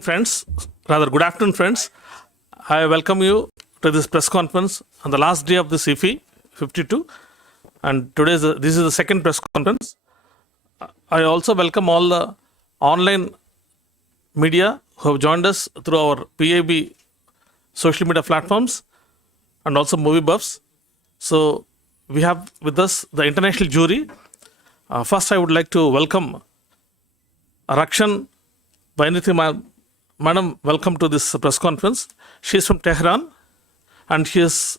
Friends, rather good afternoon, friends. I welcome you to this press conference on the last day of this IFFI 52, and this is the second press conference. I also welcome all the online media who have joined us through our PAB social media platforms and also movie buffs. So we have with us the international jury. First, I would like to welcome Rakhshan Banietemad. Madam, welcome to this press conference. She is from Tehran and she is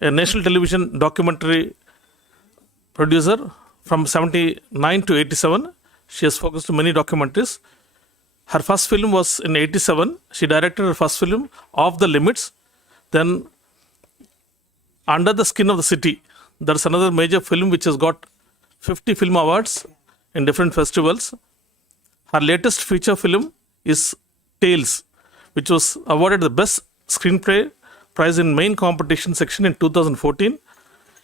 a national television documentary producer from 79 to 87. She has focused on many documentaries. Her first film was in 87. She directed her first film, Off the Limits. Then, Under the Skin of the City. There's another major film which has got 50 film awards in different festivals. Her latest feature film is Tales, which was awarded the Best Screenplay Prize in Main Competition section in 2014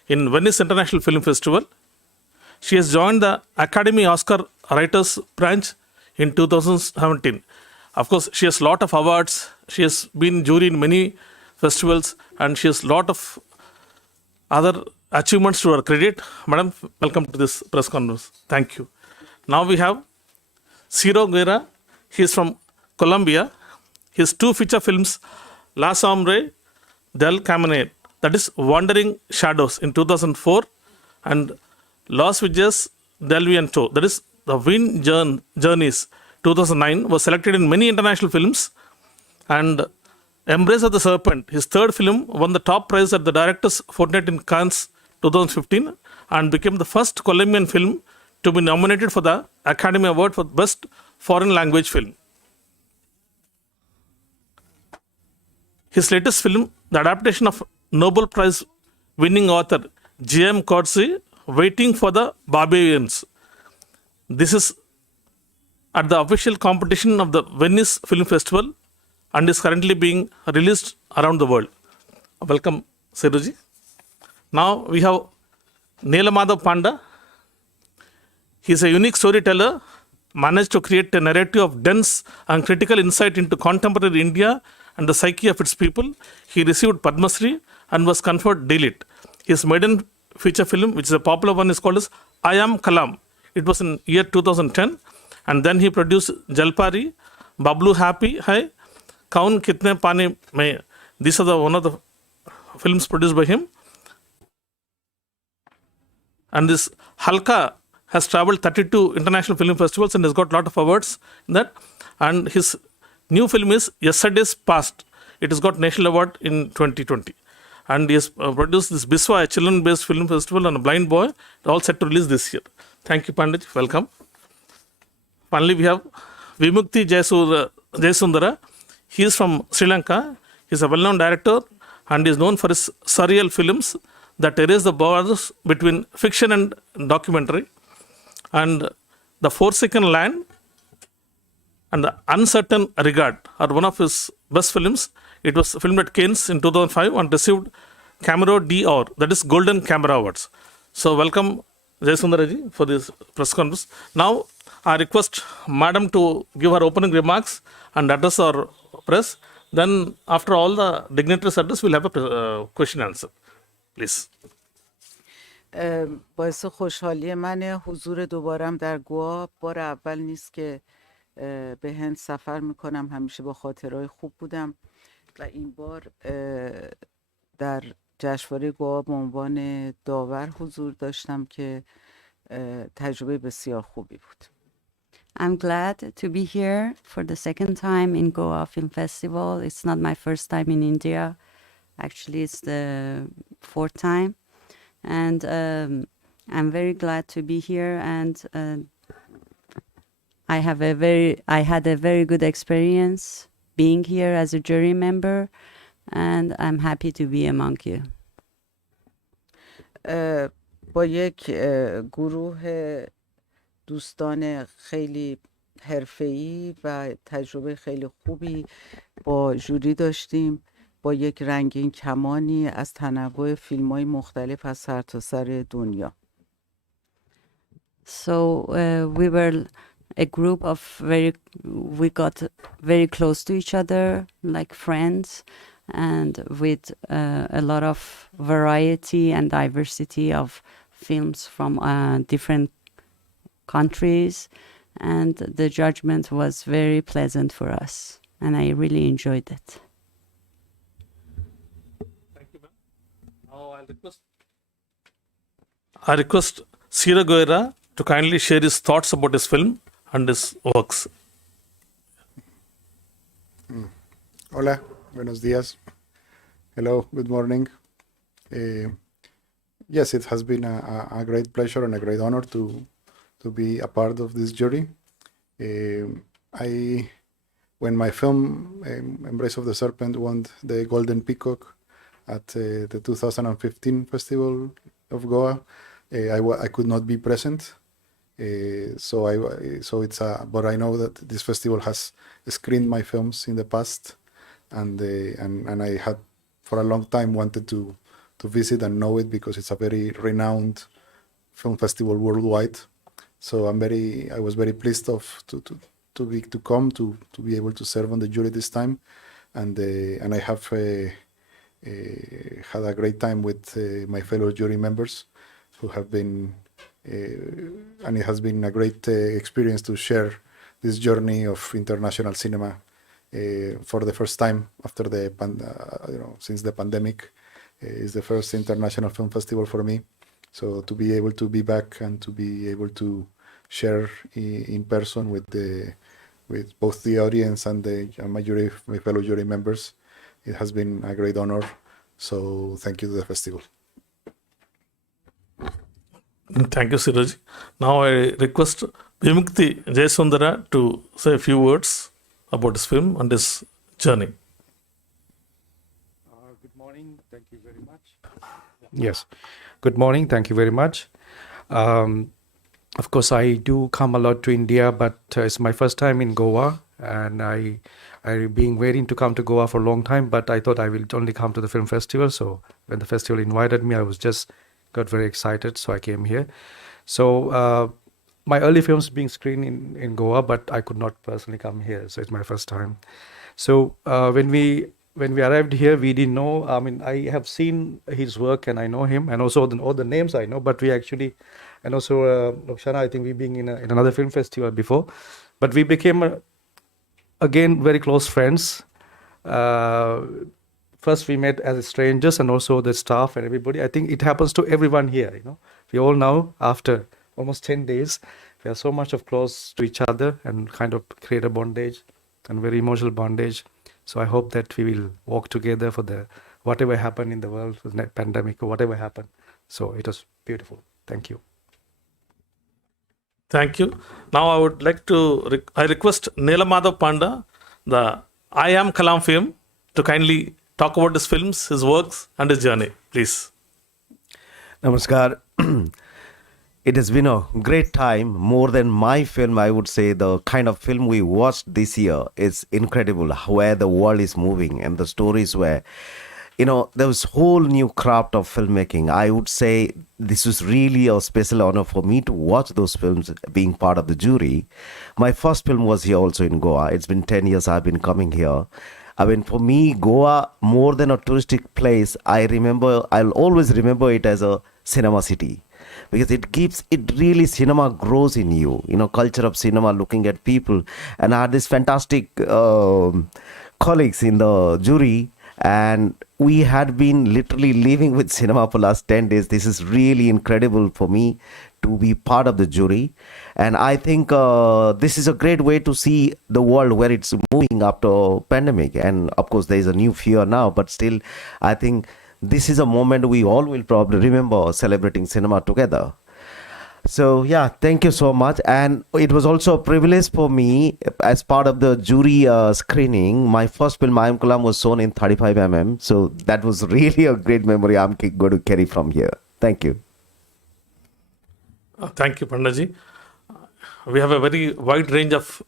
in Venice International Film Festival. She has joined the Academy Oscar Writers Branch in 2017. Of course, she has a lot of awards. She has been jury in many festivals and she has a lot of other achievements to her credit. Madam, welcome to this press conference. Thank you. Now we have Ciro Guerra. He is from Colombia. His two feature films, La Sombre del Camino, that is Wandering Shadows in 2004, and Los Viajes del Viento, that is The Wind Journeys 2009, was selected in many international films. And Embrace of the Serpent, his third film, won the top prize at the Directors Fortnight in Cannes 2015 and became the first Colombian film to be nominated for the Academy Award for Best Foreign Language Film. His latest film, the adaptation of Nobel Prize winning author J.M. Coetzee, Waiting for the Barbarians. This is at the official competition of the Venice Film Festival and is currently being released around the world. Welcome, Ciroji. Now we have Nila Madhab Panda. He is a unique storyteller, managed to create a narrative of dense and critical insight into contemporary India and the psyche of its people. He received Padma Shri and was conferred D.Litt. His maiden feature film, which is a popular one, is called as I Am Kalam. It was in year 2010. And then he produced Jalpari, Bablu Happy Hai, Kaun Kitne Pani Mein. These are one of the films produced by him. And this Halka has traveled 32 international film festivals and has got a lot of awards in that. And his new film is Yesterday's Past. It has got national award in 2020. And he has produced this Biswa, a children-based film festival on a blind boy, all set to release this year. Thank you, Panda. Welcome. Finally, we have Vimukthi Jayasundara. He is from Sri Lanka. He is a well-known director and is known for his surreal films that erase the borders between fiction and documentary. And The Forsaken Land and The Uncertain Regard are one of his best films. It was filmed at Cannes in 2005 and received Camera d'Or, that is Golden Camera Awards. So welcome Jayasundara ji for this press conference. Now I request Madam to give her opening remarks and address our press. Then after all the dignitaries address, we'll have a question answer. Please. باعث خوشحالی من حضور دوبارم در گوا. بار اول نیست که به هند سفر میکنم. همیشه با خاطرهای خوب بودم و این بار در جشنواره گوا به عنوان داور حضور داشتم که تجربه بسیار خوبی بود. I'm glad to be here for the second time in Goa Film Festival. It's not my first time in India. Actually, it's the fourth time. And I'm very glad to be here, and I had a very good experience being here as a jury member, and I'm happy to be among you. با یک گروه دوستان خیلی حرفه‌ای و تجربه خیلی خوبی با جوری داشتیم، با یک رنگین کمانی از تنوع فیلم‌های مختلف از سرتاسر دنیا. So we were a group of we got very close to each other, like friends, and with a lot of variety and diversity of films from different countries. And the judgment was very pleasant for us, and I really enjoyed it. Thank you, ma'am. Now I request Ciro Guerra to kindly share his thoughts about his film and his works. Hola, buenos días. Hello, good morning. Yes, it has been a great pleasure and a great honor to be a part of this jury. When my film Embrace of the Serpent won the Golden Peacock at the 2015 Festival of Goa, I could not be present. So but I know that this festival has screened my films in the past, and I had for a long time wanted to visit and know it, because it's a very renowned film festival worldwide. So I was very pleased to be able to serve on the jury this time, and I have had a great time with my fellow jury members who have been, and it has been a great experience to share this journey of international cinema for the first time after since the pandemic. Is the first international film festival for me. So to be able to be back and to be able to share in person with both the audience and my fellow jury members, it has been a great honor. So thank you to the festival. Thank you, Ciroji. Now I request Vimukthi Jayasundara to say a few words about his film and his journey. Good morning. Thank you very much. Yes. Good morning. Thank you very much. Of course, I do come a lot to India, but it's my first time in Goa, and I being waiting to come to Goa for a long time, but I thought I will only come to the film festival. So when the festival invited me, I got very excited. So I came here. So my early films being screened in Goa, but I could not personally come here. So it's my first time. So when we arrived here, we didn't know. I mean, I have seen his work and I know him, and also all the names I know. But we actually, and also Rakhshan, I think we being in another film festival before, but we became again very close friends. First we met as strangers, and also the staff and everybody. I think it happens to everyone here. We all now after almost 10 days, we are so much of close to each other and kind of create a bondage and very emotional bondage. So I hope that we will walk together for whatever happened in the world, the pandemic or whatever happened. So it was beautiful. Thank you. Thank you. Now I would like to, I request Nila Madhab Panda, the I Am Kalam film, to kindly talk about his films, his works and his journey, please. Namaskar. It has been a great time. More than my film, I would say the kind of film we watched this year is incredible, where the world is moving and the stories where, there was whole new craft of filmmaking. I would say this was really a special honor for me to watch those films being part of the jury. My first film was here also in Goa. It's been 10 years I've been coming here. I mean, for me, Goa, more than a touristic place, I'll always remember it as a cinema city. Because cinema grows in you, culture of cinema, looking at people. And I had this fantastic colleagues in the jury, and we had been literally living with cinema for last 10 days. This is really incredible for me to be part of the jury. And I think this is a great way to see the world where it's moving after pandemic. And of course, there is a new fear now, but still, I think this is a moment we all will probably remember celebrating cinema together. So yeah, thank you so much. And it was also a privilege for me as part of the jury screening. My first film, I Am Kalam, was shown in 35mm. So that was really a great memory I'm going to carry from here. Thank you. Thank you, Pandaji. We have a very wide range of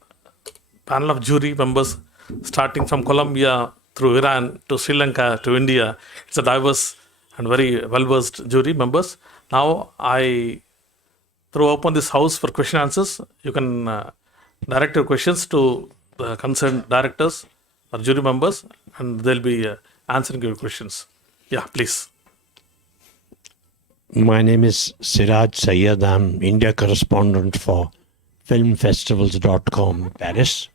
panel of jury members, starting from Colombia through Iran to Sri Lanka to India. It's a diverse and very well-versed jury members. Now I throw open this house for question answers. You can direct your questions to the concerned directors or jury members, and they'll be answering your questions. Yeah, please. My name is Siraj Sayyed. I'm India correspondent for filmfestivals.com, Paris.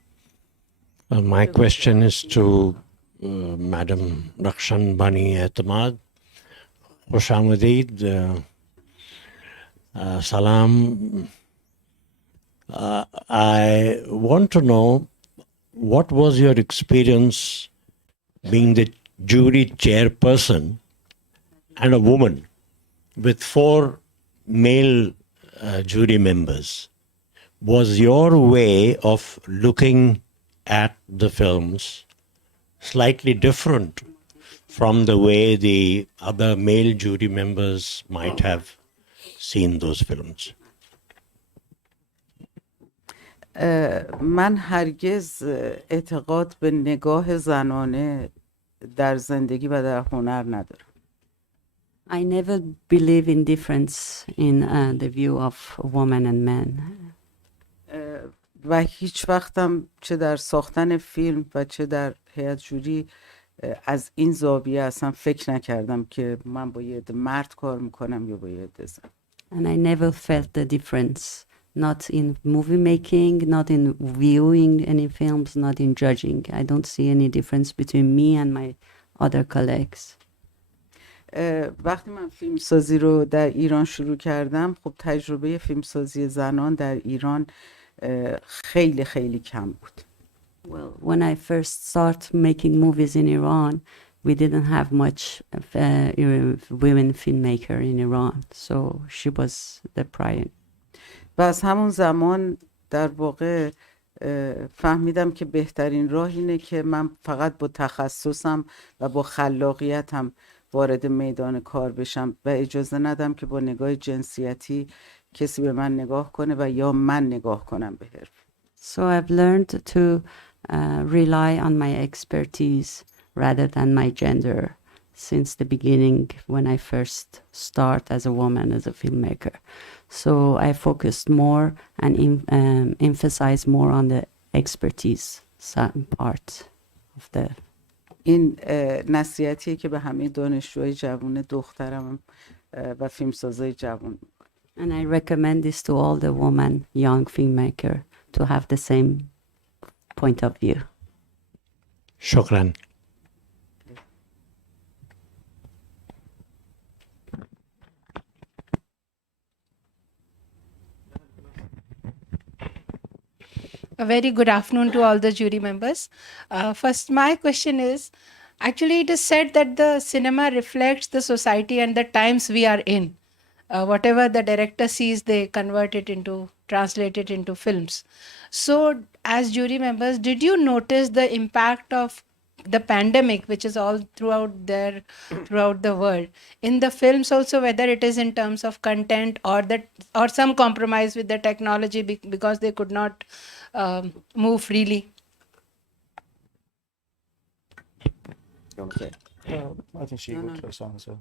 My question is to Madam Rakhshan Banietemad. Khush Amadid. Salam. I want to know, what was your experience being the jury chairperson and a woman with 4 male jury members? Was your way of looking at the films slightly different from the way the other male jury members might have seen those films? من هرگز اعتقاد به نگاه زنانه در زندگی و در هنر ندارم. I never believe in difference in the view of women and men. و هیچ وقتم چه در ساختن فیلم و چه در هیئت جوری از این زاویه اصلا فکر نکردم که من با یه عده مرد کار میکنم یا با یه عده زن. And I never felt the difference, not in movie making, not in viewing any films, not in judging. I don't see any difference between me and my other colleagues. وقتی من فیلمسازی رو در ایران شروع کردم، خب تجربه فیلمسازی زنان در ایران خیلی خیلی کم بود. Well, when I first started making movies in Iran, we didn't have much women filmmaker in Iran, so she was the prior. و از همون زمان در واقع فهمیدم که بهترین راه اینه که من فقط با تخصصم و با خلاقیتم وارد میدان کار بشم و اجازه ندم که با نگاه جنسیتی کسی به من نگاه کنه و یا من نگاه کنم به حرف. So I've learned to rely on my expertise rather than my gender since the beginning when I first start as a woman, as a filmmaker. So I focused more and emphasized more on the expertise part of the. این نصیحتیه که به همه دانشجوهای جوان دخترم و فیلمسازای جوان. And I recommend this to all the women, young filmmaker, to have the same point of view. Shukran. A very good afternoon to all the jury members. First, my question is, actually it is said that the cinema reflects the society and the times we are in. Whatever the director sees, they convert it into, translate it into films. So as jury members, did you notice the impact of the pandemic, which is all throughout the world, in the films also, whether it is in terms of content or some compromise with the technology because they could not move freely? I think she would answer.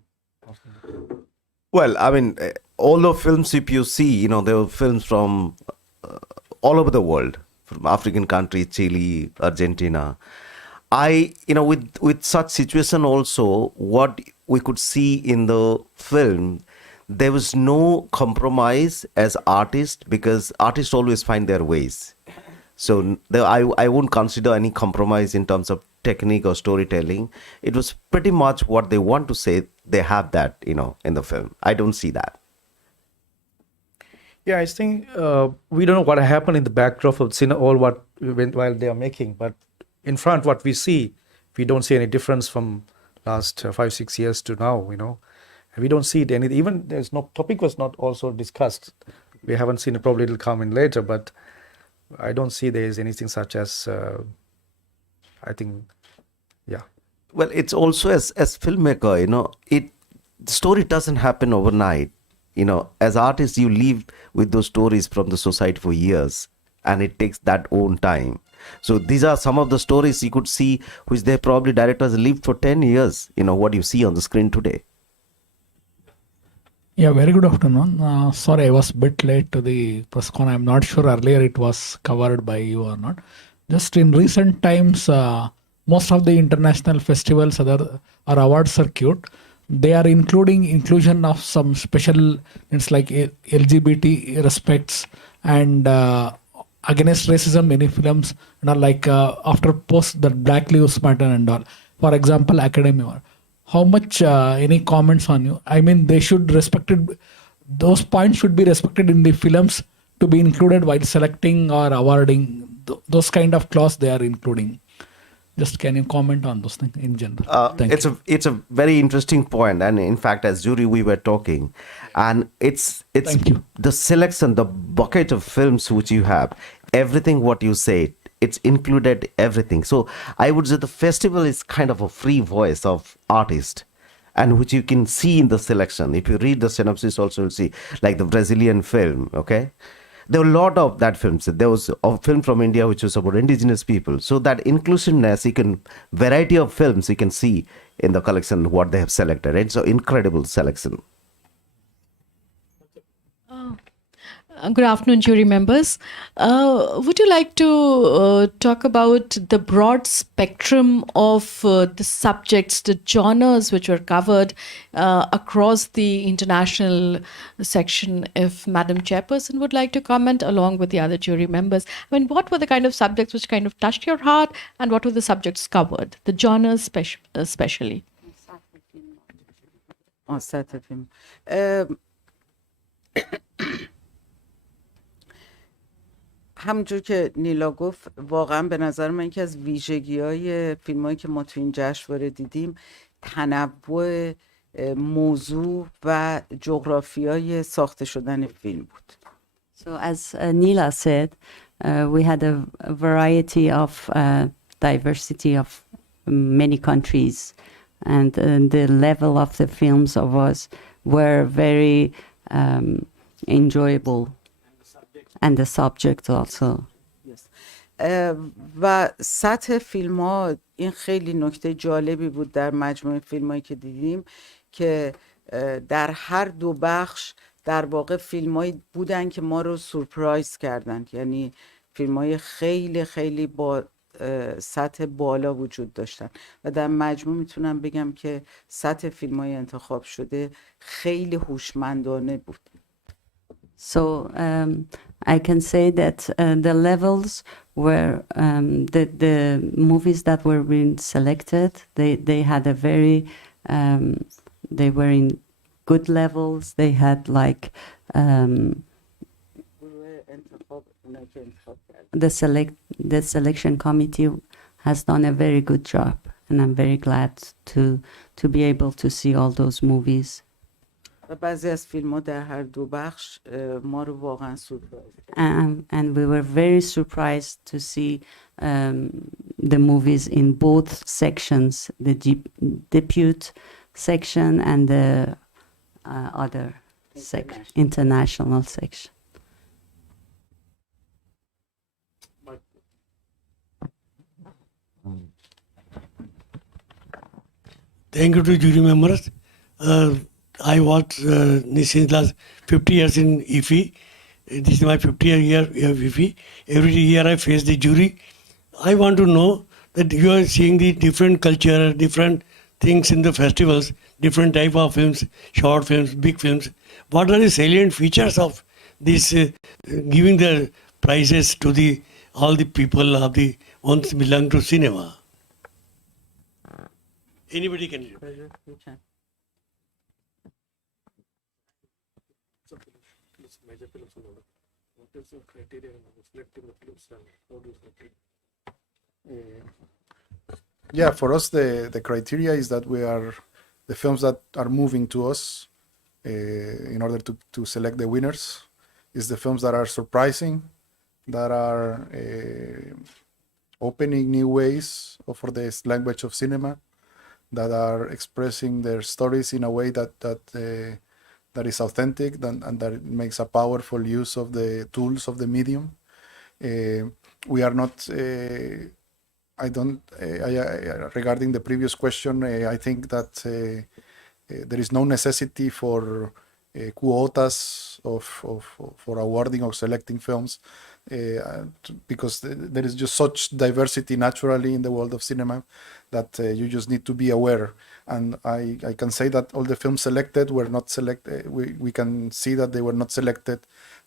Well, I mean, all the films, if you see, there were films from all over the world, from African countries, Chile, Argentina. With such situation also, what we could see in the film, there was no compromise as artists, because artists always find their ways. So I won't consider any compromise in terms of technique or storytelling. It was pretty much what they want to say. They have that, in the film. I don't see that. Yeah, I think we don't know what happened in the backdrop of cinema, while they are making, but in front, what we see, we don't see any difference from last 5-6 years to now, and we don't see it even there's no topic was not also discussed. We haven't seen it, probably it'll come in later, but I don't see there is anything such as I think, yeah. Well, it's also as filmmaker, the story doesn't happen overnight. As artists, you live with those stories from the society for years, and it takes that own time. So these are some of the stories you could see, which their probably directors lived for 10 years, what you see on the screen today. Yeah, very good afternoon. Sorry, I was a bit late to the press con. I'm not sure earlier it was covered by you or not. Just in recent times, most of the international festivals or award circuit, they are inclusion of some special, it's like LGBT respects and against racism, many films, like after post the Black Lives Matter and all. For example, Academy. How much any comments on you? I mean, they should respected. Those points should be respected in the films to be included while selecting or awarding. Those kind of clause they are including. Just can you comment on those things in general? Thank you. It's a very interesting point, and in fact, as jury we were talking, and it's Thank you. the selection, the bucket of films which you have, everything what you say, it's included everything. So I would say the festival is kind of a free voice of artists, and which you can see in the selection. If you read the synopsis, also you'll see like the Brazilian film. Okay. There were a lot of that films. There was a film from India which was about indigenous people. So that inclusiveness, variety of films you can see in the collection what they have selected. It's an incredible selection. Good afternoon, jury members. Would you like to talk about the broad spectrum of the subjects, the genres which were covered across the international section? If Madam Chairperson would like to comment along with the other jury members. I mean, what were the kind of subjects which kind of touched your heart, and what were the subjects covered, the genres especially? سطح فیلم همونجور که نیلا گفت واقعا به نظر من یکی از ویژگی‌های فیلمایی که ما تو این جشنواره دیدیم تنوع موضوع و جغرافیای ساخته شدن فیلم بود. So as Nila said, we had a variety of diversity of many countries, and the level of the films of us were very enjoyable, and the subject also. و سطح فیلم ها این خیلی نکته جالبی بود در مجموعه فیلم هایی که دیدیم که در هر دو بخش در واقع فیلم هایی بودن که ما رو سورپرایز کردن، یعنی فیلم های خیلی خیلی با سطح بالا وجود داشتن و در مجموع میتونم بگم که سطح فیلم های انتخاب شده خیلی هوشمندانه بود. So I can say that the levels were the movies that were being selected. They had a very they were in good levels. They had like the selection committee has done a very good job, and I'm very glad to be able to see all those movies. و بعضی از فیلم ها در هر دو بخش ما رو واقعا سورپرایز. And we were very surprised to see the movies in both sections, the debut section and the other section, international section. Thank you to jury members. I watched since last 50 years in IFFI. This is my 50th year of IFFI. Every year I face the jury. I want to know that you are seeing the different culture, different things in the festivals, different type of films, short films, big films. What are the salient features of this giving the prizes to all the people of the ones belong to cinema? Anybody can do it. Yeah, for us the criteria is that we are the films that are moving to us in order to select the winners is the films that are surprising, that are opening new ways for the language of cinema, that are expressing their stories in a way that is authentic and that makes a powerful use of the tools of the medium. We are not. Regarding the previous question, I think that there is no necessity for quotas for awarding or selecting films, because there is just such diversity naturally in the world of cinema that you just need to be aware. And I can say that all the films selected were not selected. We can see that they were not selected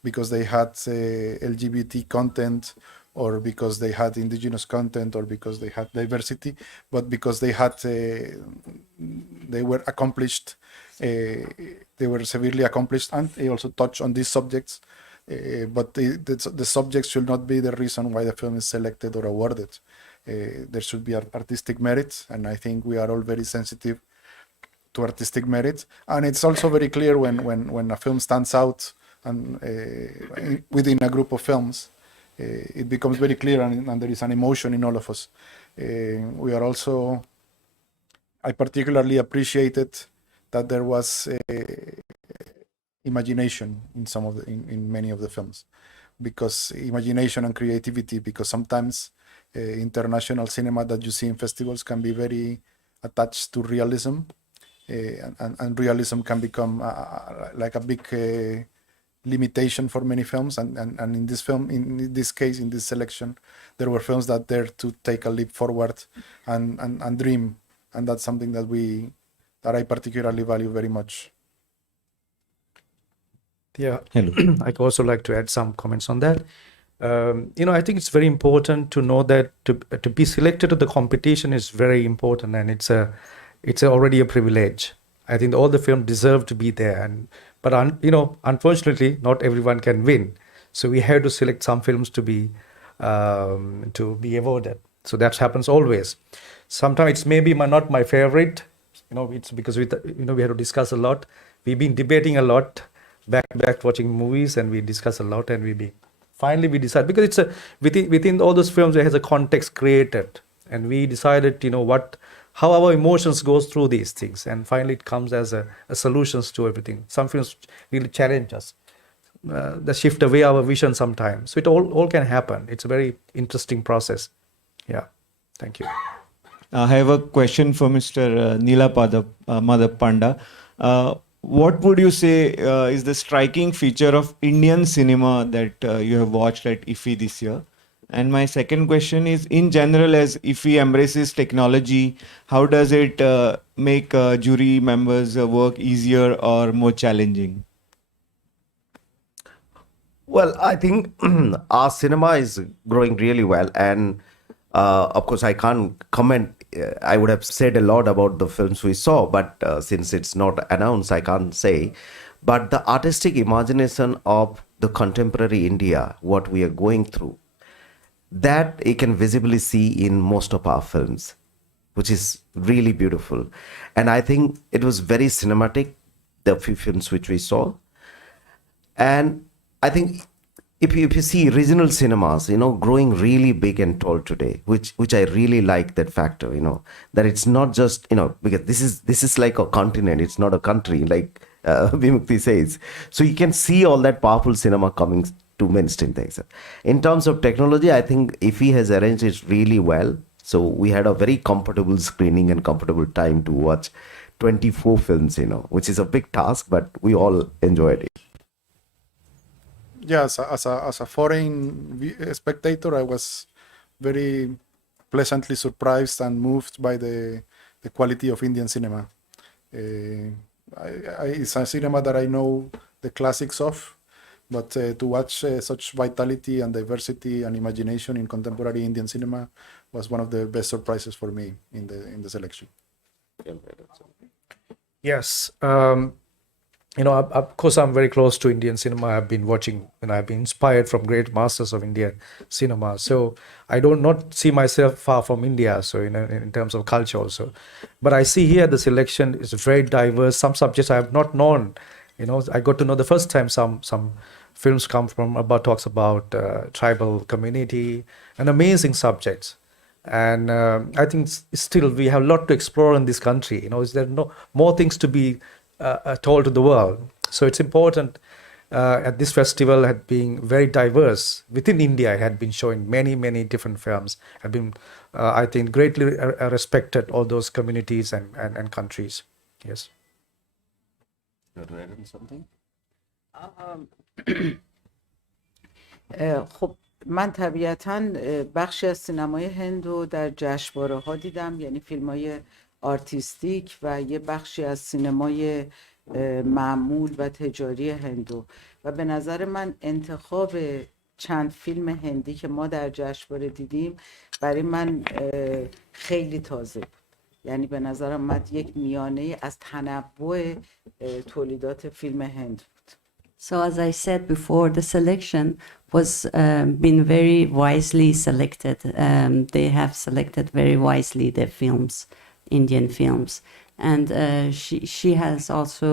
because they had LGBT content, or because they had indigenous content, or because they had diversity, but because they had they were accomplished. They were severely accomplished, and they also touch on these subjects. But the subjects should not be the reason why the film is selected or awarded. There should be artistic merit, and I think we are all very sensitive to artistic merit. And it's also very clear when a film stands out and within a group of films, it becomes very clear, and there is an emotion in all of us. We are also, I particularly appreciated that there was imagination in many of the films, because imagination and creativity, because sometimes international cinema that you see in festivals can be very attached to realism, and realism can become like a big limitation for many films, and in this film, in this case, in this selection, there were films that dared to take a leap forward and dream, and that's something that I particularly value very much. Yeah, Hello. I'd also like to add some comments on that. I think it's very important to know that to be selected to the competition is very important, and it's already a privilege. I think all the films deserve to be there, but unfortunately, not everyone can win. So we have to select some films to be awarded. So that happens always. Sometimes it's maybe not my favorite. It's because we have to discuss a lot. We've been debating a lot, back watching movies, and we discuss a lot, and finally we decide, because it's within all those films there has a context created, and we decided how our emotions goes through these things, and finally it comes as a solutions to everything. Some films really challenge us, they shift away our vision sometimes, so it all can happen. It's a very interesting process. Yeah, thank you. I have a question for Mr. Nila Madhab Panda. What would you say is the striking feature of Indian cinema that you have watched at IFFI this year? And my second question is, in general, as IFFI embraces technology, how does it make jury members' work easier or more challenging? Well, I think our cinema is growing really well, and of course, I can't comment. I would have said a lot about the films we saw, but since it's not announced, I can't say. But the artistic imagination of the contemporary India, what we are going through, that you can visibly see in most of our films, which is really beautiful. And I think it was very cinematic, the few films which we saw. And I think if you see regional cinemas, growing really big and tall today, which I really like that factor, that it's not just, because this is like a continent, it's not a country, like Vimukthi says. So you can see all that powerful cinema coming to mainstream things. In terms of technology, I think IFFI has arranged it really well. So we had a very comfortable screening and comfortable time to watch 24 films, which is a big task, but we all enjoyed it. Yeah, as a foreign spectator, I was very pleasantly surprised and moved by the quality of Indian cinema. It's a cinema that I know the classics of, but to watch such vitality and diversity and imagination in contemporary Indian cinema was one of the best surprises for me in the selection. Yes. Of course, I'm very close to Indian cinema. I've been watching and I've been inspired from great masters of Indian cinema. So I do not see myself far from India, so in terms of culture also. But I see here the selection is very diverse. Some subjects I have not known. I got to know the first time some films talks about tribal community and amazing subjects. And I think still we have a lot to explore in this country. Is there more things to be told to the world? So it's important at this festival had been very diverse. Within India, it had been showing many different films, have been I think greatly respected all those communities and countries. Yes. خب من طبیعتا بخشی از سینمای هند رو در جشنواره ها دیدم، یعنی فیلم های آرتیستیک، و یه بخشی از سینمای معمول و تجاری هندو، و به نظر من انتخاب چند فیلم هندی که ما در جشنواره دیدیم برای من خیلی تازه بود. یعنی به نظرم اومد یک میانه از تنوع تولیدات فیلم هند بود. So as I said before, the selection was been very wisely selected. They have selected very wisely the films, Indian films, and she has also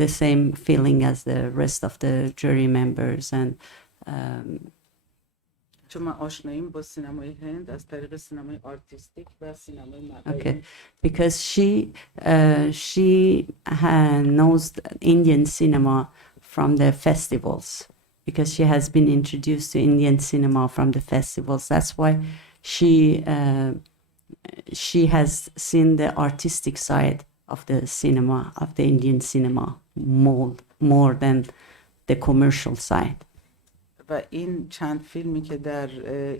the same feeling as the rest of the jury members. And چون من آشناییم با سینمای هند از طریق سینمای آرتیستیک و سینمای مغربی. okay, because she knows Indian cinema from the festivals, because she has been introduced to Indian cinema from the festivals. That's why she has seen the artistic side of the cinema, of the Indian cinema, more than the commercial side. و این چند فیلمی که در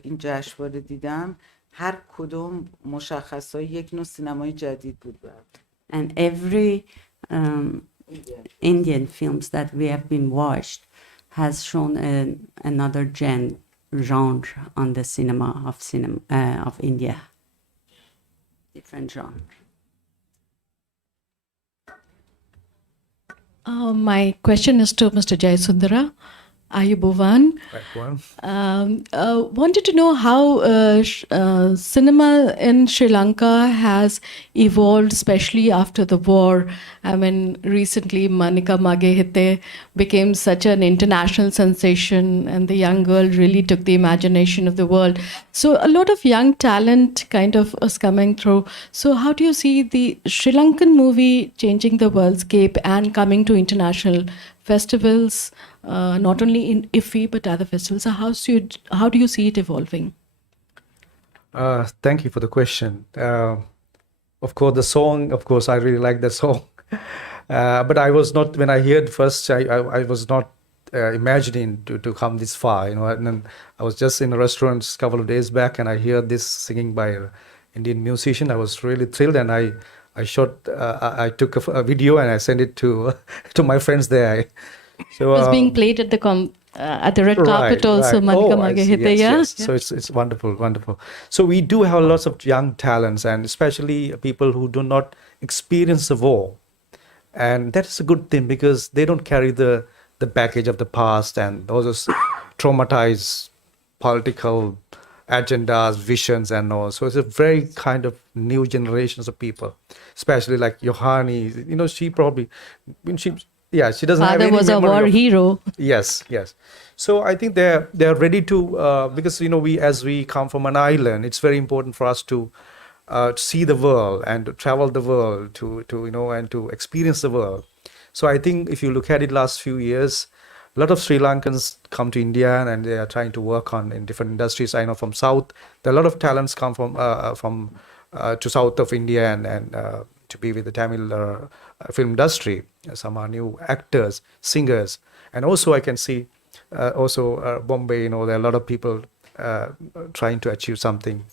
این جشنواره دیدم هر کدوم مشخصای یک نوع سینمای جدید بود. And every Indian films that we have been watched has shown another genre on the cinema of India. Different genre. My question is to Mr. Jayasundara. Ayubovan. Wanted to know how cinema in Sri Lanka has evolved, especially after the war. I mean, recently Manika Mage Hitte became such an international sensation, and the young girl really took the imagination of the world. So a lot of young talent kind of was coming through. So how do you see the Sri Lankan movie changing the worldscape and coming to international festivals? Not only in IFFI but other festivals. So how do you see it evolving? Thank you for the question. Of course, the song, of course, I really like the song. But I was not, when I heard first, I was not imagining to come this far, and then I was just in a restaurant a couple of days back, and I heard this singing by an Indian musician. I was really thrilled, and I took a video and I sent it to my friends there. So, it was being played at the red carpet also, Manika Mage Hitte, yeah? Yes. So it's wonderful. So we do have lots of young talents, and especially people who do not experience the war. And that is a good thing, because they don't carry the baggage of the past and those traumatized political agendas, visions and all. So it's a very kind of new generations of people, especially like Yohani. She probably, she doesn't have any was a war hero. Yes. So I think they're ready to, because we come from an island, it's very important for us to see the world and to travel the world, and to experience the world. So I think if you look at it last few years, a lot of Sri Lankans come to India and they are trying to work in different industries. I know from South, there are a lot of talents come from to South of India and to be with the Tamil film industry. Some are new actors, singers, and also I can see Bombay. There are a lot of people trying to achieve something,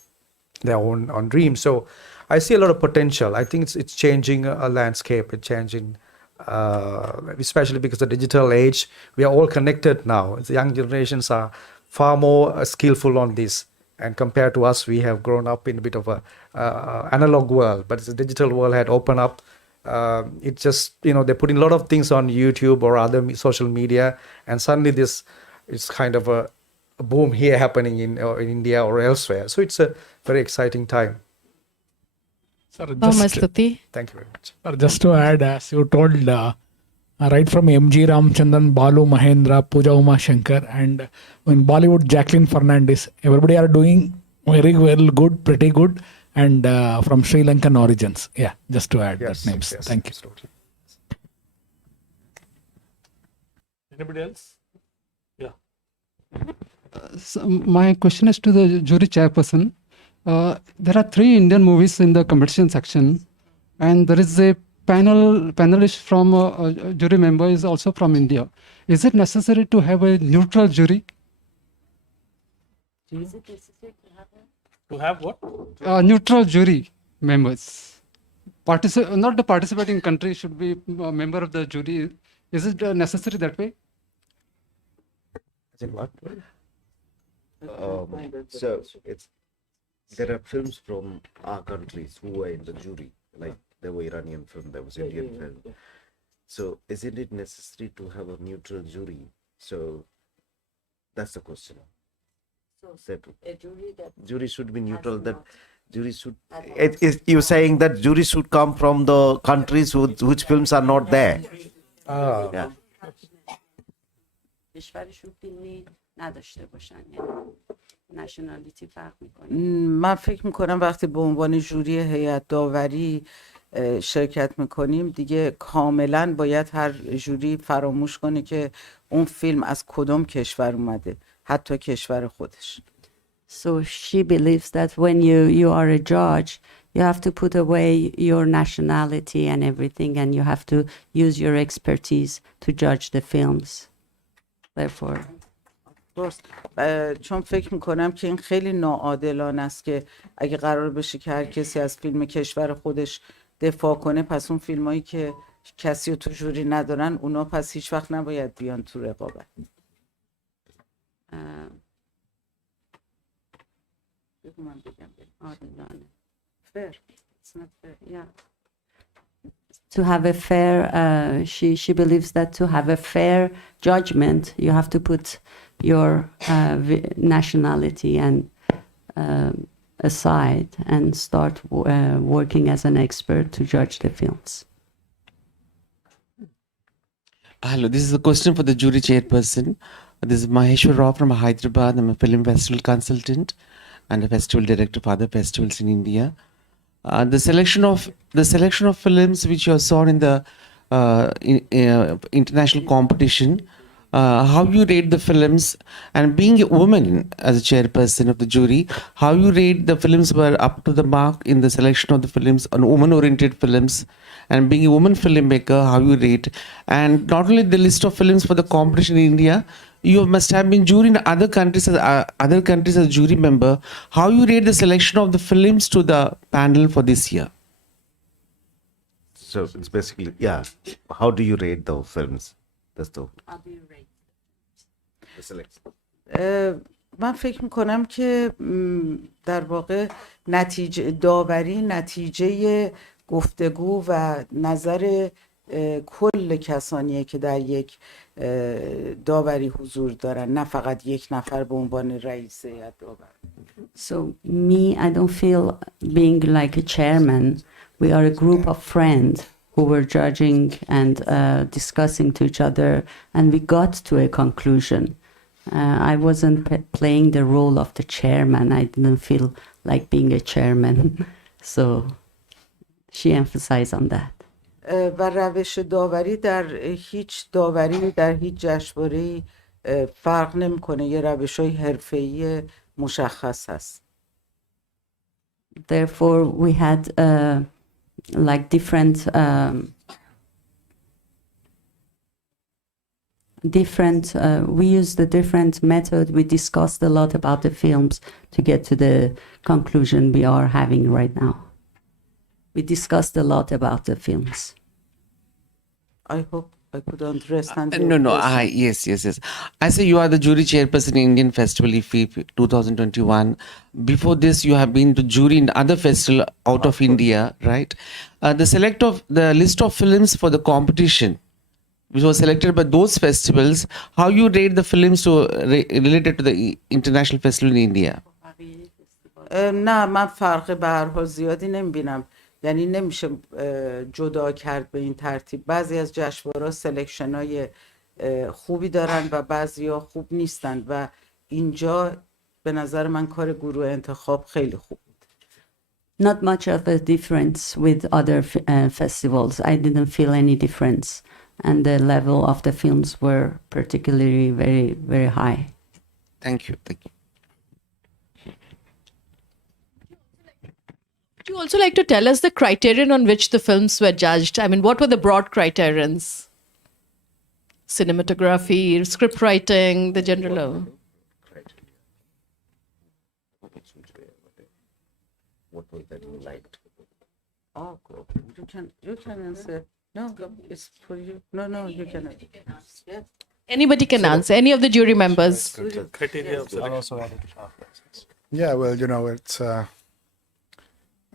their own dreams. So I see a lot of potential. I think it's changing a landscape. It's changing, especially because of the digital age. We are all connected now. The young generations are far more skillful on this. And compared to us, we have grown up in a bit of a analog world, but the digital world had opened up. It just, they're putting a lot of things on YouTube or other social media, and suddenly this is kind of a boom here happening in India or elsewhere. So it's a very exciting time. Sir, thank you very much. Sir, just to add, as you told, right from M.G. Ramchandran, Balu Mahendra, Pooja Uma Shankar, and in Bollywood, Jacqueline Fernandez, everybody are doing very well, good, pretty good, and from Sri Lankan origins. Yeah, just to add that names. Yes, Thank you. absolutely. Anybody else? Yeah. So my question is to the jury chairperson. There are 3 Indian movies in the competition section, and there is a panelist from jury member is also from India. Is it necessary to have a neutral jury? To have what? Neutral jury members. Not the participating country should be a member of the jury. Is it necessary that way? So there are films from our countries who were in the jury, like there were Iranian film, there was Indian film. So isn't it necessary to have a neutral jury? So that's the question. Jury should be neutral. That jury should. You're saying that jury should come from the countries which films are not there. Yeah. من فکر میکنم وقتی به عنوان جوری هیئت داوری شرکت میکنیم دیگه کاملا باید هر جوری فراموش کنه که اون فیلم از کدوم کشور اومده، حتی کشور خودش. So she believes that when you are a judge, you have to put away your nationality and everything, and you have to use your expertise to judge the films. Therefore. چون فکر میکنم که این خیلی ناعادلانه است که اگه قرار بشه که هر کسی از فیلم کشور خودش دفاع کنه، پس اون فیلمایی که کسی رو تو جوری ندارن اونا پس هیچ وقت نباید بیان تو رقابت. Fair. It's not fair. Yeah. To have a fair, she believes that to have a fair judgment, you have to put your nationality and aside and start working as an expert to judge the films. Hello, this is a question for the jury chairperson. This is Maheshwar Rao from Hyderabad. I'm a film festival consultant and a festival director for other festivals in India. The selection of films which you saw in the international competition, how you rate the films, and being a woman as a chairperson of the jury, how you rate the films were up to the mark in the selection of the films on woman-oriented films, and being a woman filmmaker, how you rate, and not only the list of films for the competition in India, you must have been jury in other countries as jury member. How you rate the selection of the films to the panel for this year? So it's basically, yeah. How do you rate the films? That's the. How do you rate the selection? من فکر میکنم که در واقع داوری نتیجه گفتگو و نظر کل کسانیه که در یک داوری حضور دارن، نه فقط یک نفر به عنوان رئیس هیئت داور. So me, I don't feel being like a chairman. We are a group of friends who were judging and discussing to each other, and we got to a conclusion. I wasn't playing the role of the chairman. I didn't feel like being a chairman. So she emphasized on that. و روش داوری در هیچ داوری در هیچ جشنواره‌ای فرق نمی‌کنه، یه روش‌های حرفه‌ای مشخص هست. Therefore we had like different we used a different method. We discussed a lot about the films to get to the conclusion we are having right now. We discussed a lot about the films. I hope I could understand. Yes. I say you are the jury chairperson in Indian Festival IFFI 2021. Before this, you have been the jury in other festival out of India, right? The list of films for the competition, which was selected by those festivals, how you rate the films related to the international festival in India? نه، من فرق به هر حال زیادی نمیبینم. یعنی نمیشه جدا کرد به این ترتیب. بعضی از جشنواره‌ها سلکشن‌های خوبی دارن و بعضی‌ها خوب نیستن و اینجا به نظر من کار گروه انتخاب خیلی خوب بود. Not much of a difference with other festivals. I didn't feel any difference, and the level of the films were particularly very, very high. Thank you. Would you also like to tell us the criterion on which the films were judged? I mean, what were the broad criterions? Cinematography, script writing, the general. What was that you liked? Oh, you can answer. No, it's for you. No, you can answer. Yeah. Anybody can answer, any of the jury members. Criteria of selection. Yeah, well, it's.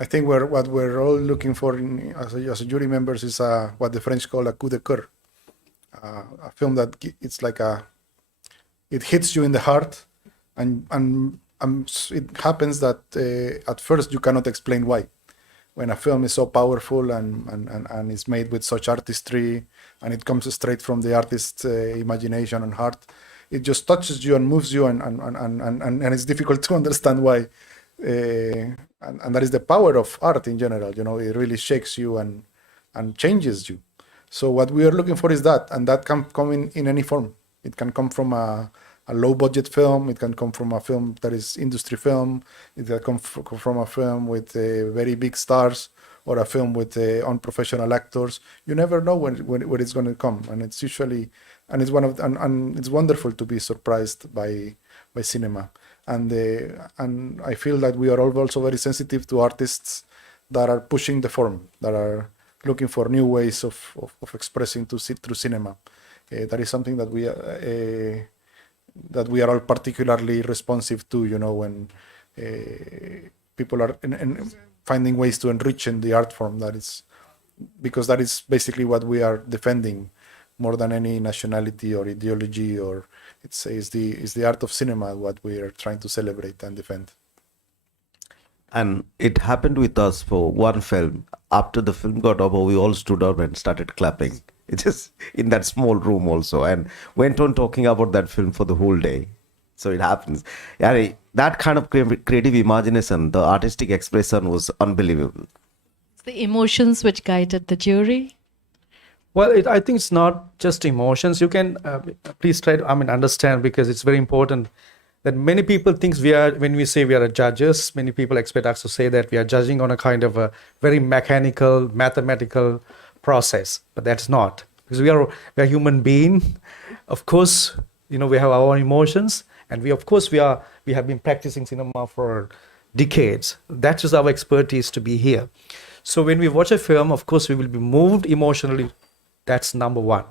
I think what we're all looking for as a jury members is what the French call a coup de cœur, a film that it's like it hits you in the heart, and it happens that at first you cannot explain why. When a film is so powerful and is made with such artistry, and it comes straight from the artist's imagination and heart, it just touches you and moves you, and it's difficult to understand why. And that is the power of art in general. It really shakes you and changes you. So what we are looking for is that, and that can come in any form. It can come from a low budget film. It can come from a film that is industry film. It can come from a film with very big stars, or a film with unprofessional actors. You never know when it's going to come, and it's usually, and it's and it's wonderful to be surprised by cinema. And I feel that we are all also very sensitive to artists that are pushing the form, that are looking for new ways of expressing through cinema. That is something that we are all particularly responsive to, when people are finding ways to enrich in the art form. Because that is basically what we are defending more than any nationality or ideology, or it's the art of cinema what we are trying to celebrate and defend. And it happened with us for one film. After the film got over, we all stood up and started clapping. It's just in that small room also, and went on talking about that film for the whole day. So it happens. Yeah, that kind of creative imagination, the artistic expression was unbelievable. The emotions which guided the jury. Well, I think it's not just emotions. You can please try to understand, because it's very important that many people think when we say we are judges, many people expect us to say that we are judging on a kind of a very mechanical, mathematical process, but that's not, because we are human being. Of course, we have our own emotions, and we have been practicing cinema for decades. That is our expertise to be here. So when we watch a film, of course, we will be moved emotionally. That's number one.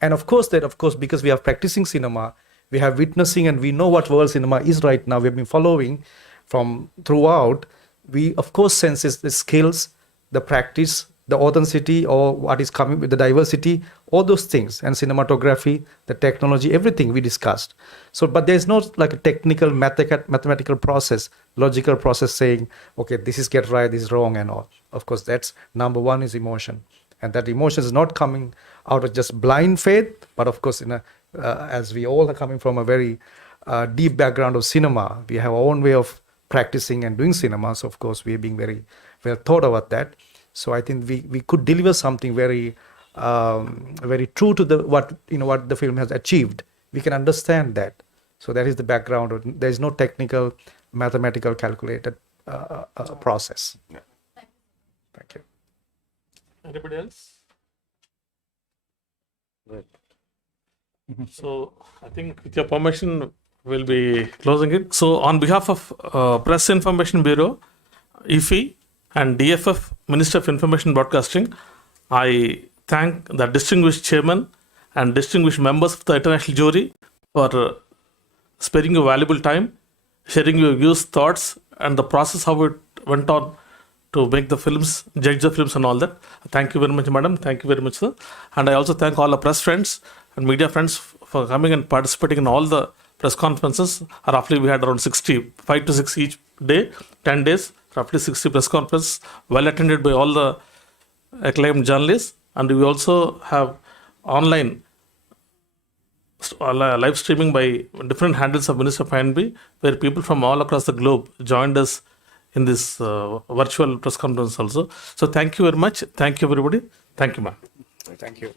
And of course, because we are practicing cinema, we have witnessing, and we know what world cinema is right now. We've been following from throughout. We, of course, senses the skills, the practice, the authenticity, or what is coming with the diversity, all those things, and cinematography, the technology, everything we discussed. So, but there's no like a technical mathematical process, logical process saying, okay, this is get right, this is wrong, and all. Of course, that's number one is emotion. And that emotion is not coming out of just blind faith, but of course, as we all are coming from a very deep background of cinema, we have our own way of practicing and doing cinema. So of course, we are being very well thought about that. So I think we could deliver something very, very true to what the film has achieved. We can understand that. So that is the background. There is no technical, mathematical, calculated process. Yeah. Thank you. Anybody else? Right. So I think with your permission, we'll be closing it. So on behalf of Press Information Bureau, IFFI, and DFF, Minister of Information Broadcasting, I thank the distinguished chairman and distinguished members of the international jury for sparing your valuable time, sharing your views, thoughts, and the process how it went on to make the films, judge the films and all that. Thank you very much, madam. Thank you very much, sir. And I also thank all the press friends and media friends for coming and participating in all the press conferences. Roughly, we had around 5 to 6 each day, 10 days, roughly 60 press conferences, well attended by all the acclaimed journalists. And we also have online live streaming by different handles of Minister of INB, where people from all across the globe joined us in this virtual press conference also. So thank you very much. Thank you, everybody. Thank you, ma'am. Thank you.